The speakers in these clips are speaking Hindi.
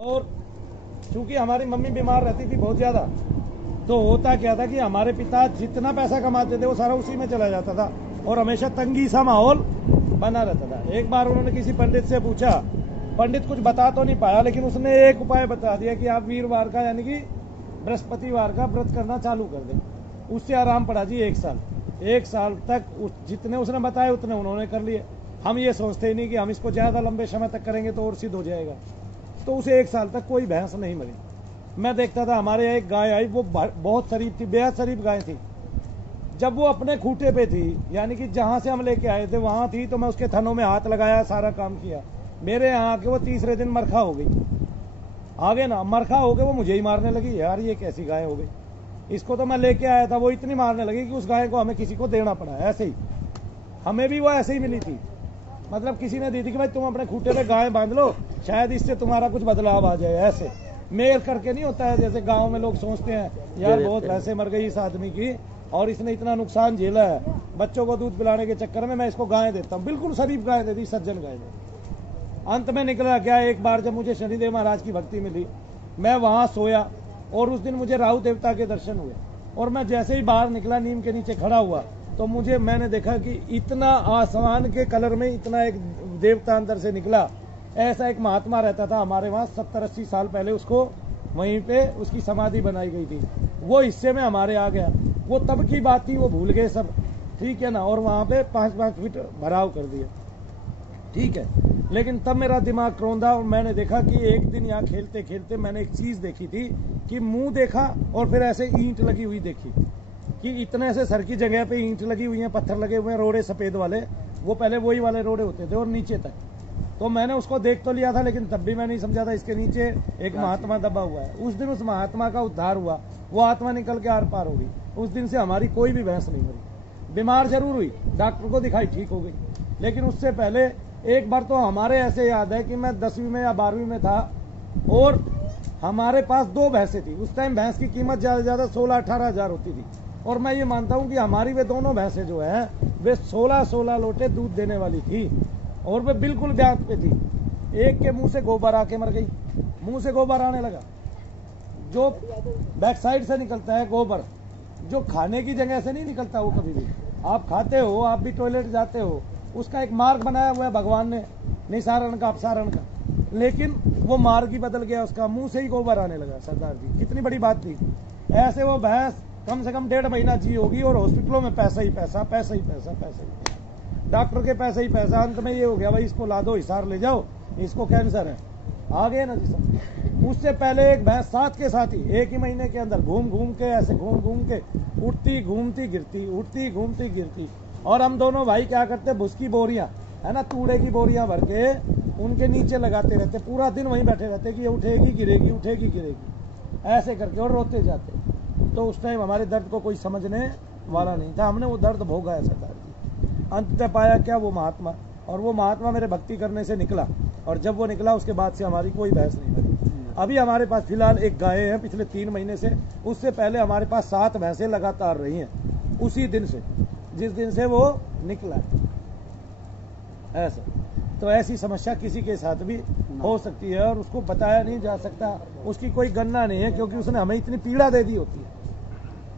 और चूंकि हमारी मम्मी बीमार रहती थी बहुत ज्यादा, तो होता क्या था कि हमारे पिता जितना पैसा कमाते थे वो सारा उसी में चला जाता था और हमेशा तंगी सा माहौल बना रहता था। एक बार उन्होंने किसी पंडित से पूछा, पंडित कुछ बता तो नहीं पाया, लेकिन उसने एक उपाय बता दिया कि आप वीरवार का यानी कि बृहस्पतिवार का व्रत करना चालू कर दें। उससे आराम पड़ा जी 1 साल। 1 साल तक जितने उसने बताए उतने उन्होंने कर लिए। हम ये सोचते ही नहीं कि हम इसको ज्यादा लंबे समय तक करेंगे तो और सिद्ध हो जाएगा। तो उसे 1 साल तक कोई भैंस नहीं मरी। मैं देखता था हमारे यहाँ एक गाय आई, वो बहुत शरीफ थी, बेहद शरीफ गाय थी। जब वो अपने खूंटे पे थी, यानी कि जहां से हम लेके आए थे वहां थी, तो मैं उसके थनों में हाथ लगाया, सारा काम किया। मेरे यहाँ आके वो तीसरे दिन मरखा हो गई। आगे ना मरखा हो गए, वो मुझे ही मारने लगी। यार ये कैसी गाय हो गई, इसको तो मैं लेके आया था, वो इतनी मारने लगी कि उस गाय को हमें किसी को देना पड़ा। ऐसे ही हमें भी वो ऐसे ही मिली थी, मतलब किसी ने दी थी कि भाई तुम अपने खूंटे पे गाय बांध लो, शायद इससे तुम्हारा कुछ बदलाव आ जाए। ऐसे मेल करके नहीं होता है, जैसे गांव में लोग सोचते हैं यार बहुत भैंसे मर गई इस आदमी की और इसने इतना नुकसान झेला है, बच्चों को दूध पिलाने के चक्कर में मैं इसको गाय देता हूँ। बिल्कुल शरीफ गाय दे दी, सज्जन गाय दे। अंत में निकला क्या, एक बार जब मुझे शनिदेव महाराज की भक्ति मिली, मैं वहां सोया और उस दिन मुझे राहु देवता के दर्शन हुए और मैं जैसे ही बाहर निकला, नीम के नीचे खड़ा हुआ, तो मैंने देखा कि इतना आसमान के कलर में इतना एक देवता अंदर से निकला। ऐसा एक महात्मा रहता था हमारे वहां 70-80 साल पहले, उसको वहीं पे उसकी समाधि बनाई गई थी। वो हिस्से में हमारे आ गया। वो तब की बात थी, वो भूल गए सब, ठीक है ना। और वहां पे 5-5 फीट भराव कर दिया, ठीक है। लेकिन तब मेरा दिमाग रौंदा और मैंने देखा कि एक दिन यहाँ खेलते खेलते मैंने एक चीज देखी थी कि मुंह देखा और फिर ऐसे ईंट लगी हुई देखी कि इतने से सर की जगह पे ईंट लगी हुई हैं, पत्थर लगे हुए हैं, रोड़े सफेद वाले, वो पहले वही वाले रोड़े होते थे और नीचे तक। तो मैंने उसको देख तो लिया था, लेकिन तब भी मैं नहीं समझा था इसके नीचे एक महात्मा दबा हुआ है। उस दिन उस महात्मा का उद्धार हुआ, वो आत्मा निकल के आर पार हो गई। उस दिन से हमारी कोई भी भैंस नहीं मरी। बीमार जरूर हुई, डॉक्टर को दिखाई, ठीक हो गई, लेकिन उससे पहले एक बार तो हमारे ऐसे याद है कि मैं 10वीं में या 12वीं में था और हमारे पास 2 भैंसें थी। उस टाइम भैंस की कीमत ज्यादा से ज्यादा 16-18 हजार होती थी और मैं ये मानता हूं कि हमारी वे दोनों भैंसें जो है वे 16-16 लोटे दूध देने वाली थी और वे बिल्कुल ब्यात पे थी। एक के मुंह से गोबर आके मर गई, मुंह से गोबर आने लगा, जो बैक साइड से निकलता है गोबर, जो खाने की जगह से नहीं निकलता। वो कभी भी आप खाते हो, आप भी टॉयलेट जाते हो, उसका एक मार्ग बनाया हुआ है भगवान ने, निसारण का अपसारण का, लेकिन वो मार्ग ही बदल गया उसका, मुंह से ही गोबर आने लगा। सरदार जी कितनी बड़ी बात थी। ऐसे वो भैंस कम से कम 1.5 महीना जी होगी और हॉस्पिटलों में पैसा ही पैसा, पैसा ही पैसा, पैसा ही पैसा, डॉक्टर के पैसा ही पैसा। अंत में ये हो गया भाई इसको ला दो, हिसार ले जाओ, इसको कैंसर है, आ गए ना जी सब। उससे पहले एक भैंस साथ के साथ ही 1 ही महीने के अंदर घूम घूम के ऐसे घूम घूम के उठती घूमती गिरती, उठती घूमती गिरती। और हम दोनों भाई क्या करते, भुस की बोरियां है ना, तूड़े की बोरियां भर के उनके नीचे लगाते रहते, पूरा दिन वहीं बैठे रहते कि ये उठेगी गिरेगी, उठेगी गिरेगी, ऐसे करके और रोते जाते। तो उस टाइम हमारे दर्द को कोई समझने वाला नहीं था, हमने वो दर्द भोगा है सरदार जी। अंततः पाया क्या, वो महात्मा, और वो महात्मा मेरे भक्ति करने से निकला और जब वो निकला उसके बाद से हमारी कोई भैंस नहीं मरी। अभी हमारे पास फिलहाल एक गाय है पिछले 3 महीने से, उससे पहले हमारे पास 7 भैंसें लगातार रही हैं उसी दिन से, जिस दिन से वो निकला है। ऐसा तो ऐसी समस्या किसी के साथ भी हो सकती है और उसको बताया नहीं जा सकता, उसकी कोई गणना नहीं है, क्योंकि उसने हमें इतनी पीड़ा दे दी होती है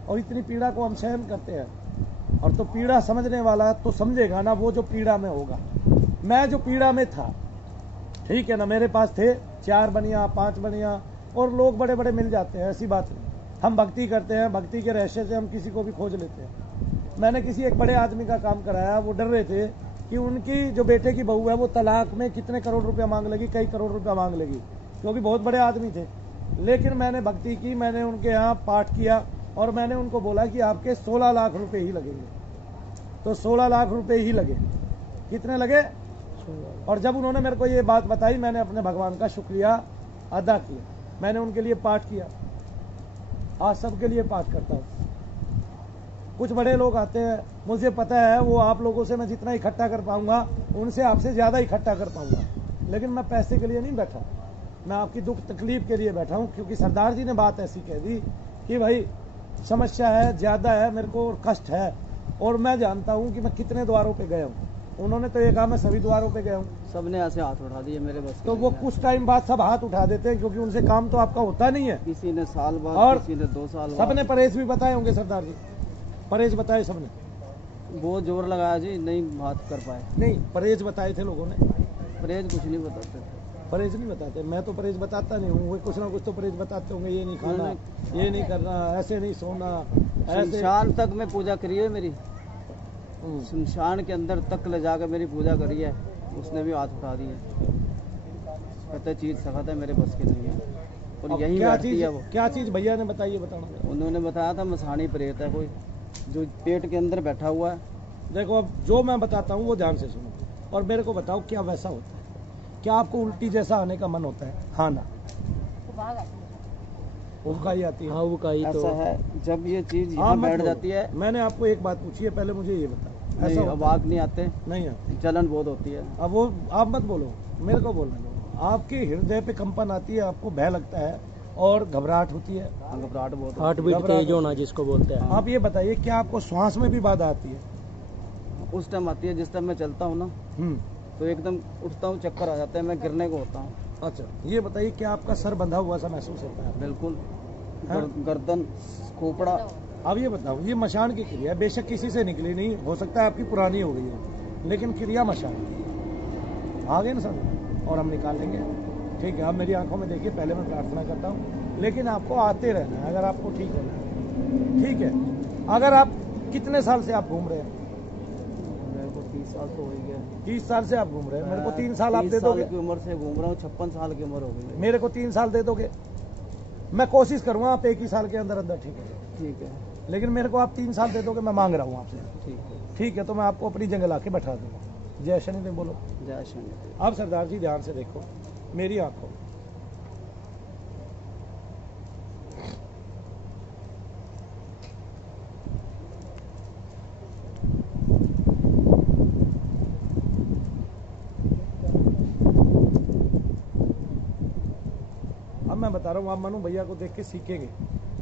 और इतनी पीड़ा को हम सहन करते हैं। और तो पीड़ा समझने वाला तो समझेगा ना, वो जो पीड़ा में होगा। मैं जो पीड़ा में था, ठीक है ना, मेरे पास थे 4 बनिया 5 बनिया और लोग बड़े बड़े मिल जाते हैं, ऐसी बात नहीं। हम भक्ति करते हैं, भक्ति के रहस्य से हम किसी को भी खोज लेते हैं। मैंने किसी एक बड़े आदमी का काम कराया, वो डर रहे थे कि उनकी जो बेटे की बहू है वो तलाक में कितने करोड़ रुपया मांग लेगी, कई करोड़ रुपया मांग लेगी, क्योंकि बहुत बड़े आदमी थे। लेकिन मैंने भक्ति की, मैंने उनके यहाँ पाठ किया और मैंने उनको बोला कि आपके 16 लाख रुपए ही लगेंगे। तो 16 लाख रुपए ही लगे। कितने लगे? और जब उन्होंने मेरे को ये बात बताई, मैंने अपने भगवान का शुक्रिया अदा किया, मैंने उनके लिए पाठ किया। आज सबके लिए पाठ करता हूँ। कुछ बड़े लोग आते हैं, मुझे पता है वो आप लोगों से मैं जितना इकट्ठा कर पाऊंगा उनसे आपसे ज्यादा इकट्ठा कर पाऊंगा, लेकिन मैं पैसे के लिए नहीं बैठा, मैं आपकी दुख तकलीफ के लिए बैठा हूं। क्योंकि सरदार जी ने बात ऐसी कह दी कि भाई समस्या है, ज्यादा है मेरे को और कष्ट है, और मैं जानता हूं कि मैं कितने द्वारों पे गया हूं। उन्होंने तो ये कहा मैं सभी द्वारों पे गया हूँ। सबने ऐसे हाथ उठा दिए मेरे बस की तो वो कुछ टाइम बाद सब हाथ उठा देते हैं, क्योंकि उनसे काम तो आपका होता नहीं है। किसी ने साल बाद, और किसी ने 2 साल बाद। सबने परहेज भी बताए होंगे सरदार जी, परहेज बताए सबने? बहुत जोर लगाया जी, नहीं बात कर पाए। नहीं, परहेज बताए थे लोगों ने? परहेज कुछ नहीं बताते थे। परहेज नहीं बताते? मैं तो परहेज बताता नहीं हूँ, वो कुछ ना कुछ तो परहेज बताते होंगे। ये नहीं खाना, ये नहीं करना, ऐसे नहीं सोना, ऐसे। शमशान तक में पूजा करी है मेरी, शमशान के अंदर तक ले जाकर मेरी पूजा करी है, उसने भी हाथ उठा दिए। कहते चीज सखत है, मेरे बस की नहीं है। और यही बैठती है वो। क्या चीज भैया ने बताई है, बताना? उन्होंने बताया था मसानी प्रेत है कोई, जो पेट के अंदर बैठा हुआ है। देखो, अब जो मैं बताता हूँ वो ध्यान से सुनो, और मेरे को बताओ क्या वैसा होता है? क्या आपको उल्टी जैसा आने का मन होता है? हाँ ना, उबकाई आती है? हाँ, उबकाई तो ऐसा है जब ये चीज यहाँ बैठ जाती है। मैंने आपको एक बात पूछी है, पहले मुझे ये बताओ। ऐसा आवाज नहीं आते? नहीं आती, जलन बहुत होती है। अब वो आप मत बोलो, मेरे को बोलने दो। आपके हृदय पे कंपन आती है, आपको भय लगता है और घबराहट होती है? घबराहट बहुत, हार्ट बीट तेज होना जिसको बोलते हैं। आप ये बताइए, क्या आपको श्वास में भी बाधा आती है? उस टाइम आती है जिस टाइम मैं चलता हूँ ना, तो एकदम उठता हूँ, चक्कर आ जाता है, मैं गिरने को होता हूँ। अच्छा, ये बताइए, क्या आपका सर बंधा हुआ सा महसूस होता है? बिल्कुल, गर्दन, खोपड़ा। अब ये बताओ, ये मशान की क्रिया बेशक किसी से निकली नहीं, हो सकता है आपकी पुरानी हो गई है, लेकिन क्रिया मशान की आ गए ना सर, और हम निकाल लेंगे। ठीक है, आप मेरी आंखों में देखिए, पहले मैं प्रार्थना करता हूँ, लेकिन आपको आते रहना है अगर आपको ठीक होना है। ठीक है, अगर आप कितने साल से आप घूम रहे हैं? 30 साल तो हो गया। 30 साल से आप घूम रहे हैं, मेरे को 3 साल आप दे दोगे? की उम्र से घूम रहा हूँ, 56 साल की उम्र हो गई। मेरे को 3 साल दे दोगे? मैं कोशिश करूंगा आप 1 ही साल के अंदर अंदर ठीक है। ठीक है, लेकिन मेरे को आप 3 साल दे दोगे, मैं मांग रहा हूँ आपसे। ठीक है, ठीक है, तो मैं आपको अपनी जगह लाके बैठा दूंगा। जय शनिदेव बोलो। जय शनिदेव। अब सरदार जी ध्यान से देखो मेरी आंखों, मैं बता रहा हूँ, आप मनु भैया को देख के सीखेंगे,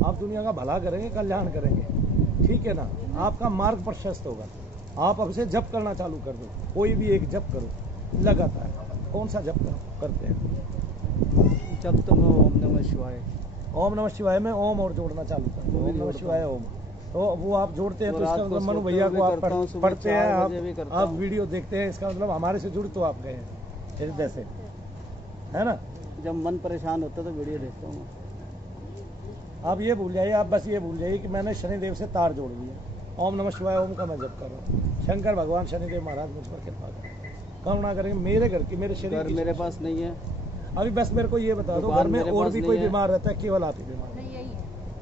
आप दुनिया का भला करेंगे, कल्याण करेंगे। ठीक है ना, आपका मार्ग प्रशस्त होगा। आप अब से जप करना चालू कर दो, कोई भी एक जप करो लगातार। कौन सा जप करते हैं? जब तो ओम नमः शिवाय। ओम नमः शिवाय में ओम और जोड़ना चालू कर दो। ओम नमः शिवाय ओम, तो वो आप जोड़ते हैं तो इसका मतलब मनु भैया को आप पढ़ते हैं, आप वीडियो देखते हैं, इसका मतलब हमारे से जुड़ तो आप गए हैं हृदय से, है ना? जब मन परेशान होता तो वीडियो देखता हूँ। आप ये भूल जाइए, आप बस ये भूल जाइए कि मैंने शनिदेव से तार जोड़ दिया। ओम नमः शिवाय ओम का मैं जप कर रहा हूँ। शंकर भगवान शनिदेव महाराज मुझ पर कृपा करें, करुणा करेंगे। मेरे घर की, मेरे शरीर की, मेरे पास नहीं है अभी। बस मेरे को ये बता दो, घर में और भी कोई बीमार रहता है? केवल आप ही बीमार है?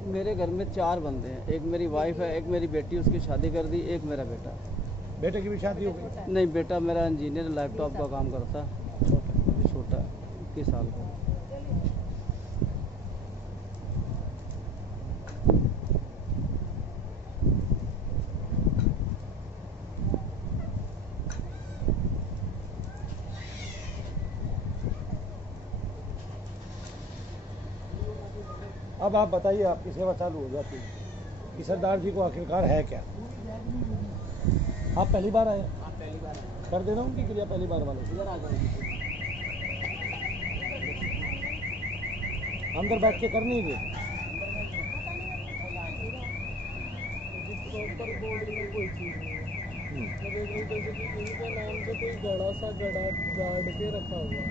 मेरे घर में 4 बंदे हैं, एक मेरी वाइफ है, एक मेरी बेटी, उसकी शादी कर दी, एक मेरा बेटा। बेटे की भी शादी हो गई? नहीं, बेटा मेरा इंजीनियर लैपटॉप का काम करता है, छोटा 21 साल का। अब आप बताइए, आपकी सेवा चालू हो जाती है कि सरदार जी को आखिरकार है क्या? आप पहली बार आए? पहली बार कर देना उनकी क्रिया, पहली बार वाले अंदर बैठ के करनी है। प्रॉपर बॉडी में कोई चीज नहीं है। मैं देख रही हूँ जैसे कि इनके नाम से कोई गड़ा सा गाड़ के रखा हुआ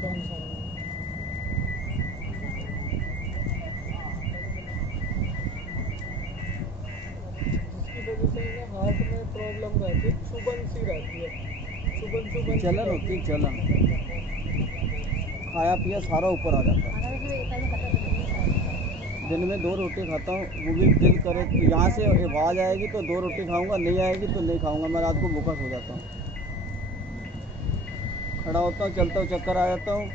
शमशान में। जिसकी वजह से इन्हें हार्ट में प्रॉब्लम रहती है, चुभन सी रहती है, चुभन जलन होती है, जलन। खाया पिया सारा ऊपर आ जाता है। दिन में 2 रोटी खाता हूँ, वो भी दिल करे तो यहाँ से आवाज आएगी तो 2 रोटी खाऊंगा, नहीं आएगी तो नहीं खाऊंगा। मैं रात को भूखा सो जाता हूँ, खड़ा होता हूँ, चलता हूँ, चक्कर आ जाता हूँ।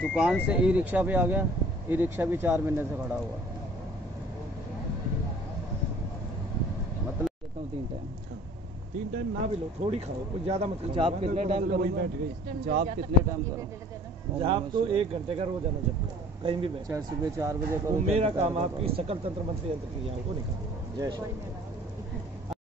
दुकान से ई रिक्शा भी आ गया, ई रिक्शा भी 4 महीने से खड़ा हुआ। मतलब देता हूँ 3 टाइम ना भी लो, थोड़ी खाओ, कुछ ज्यादा मत खाओ। जाप कितने टाइम करो? बैठ गई जाप कितने टाइम करो? जाप तो 1 घंटे का रोजाना जप करो, कहीं भी बैठ। सुबह 4 बजे करो। मेरा काम आपकी सकल तंत्र मंत्र यंत्र क्रियाओं को निकालना। जय श्री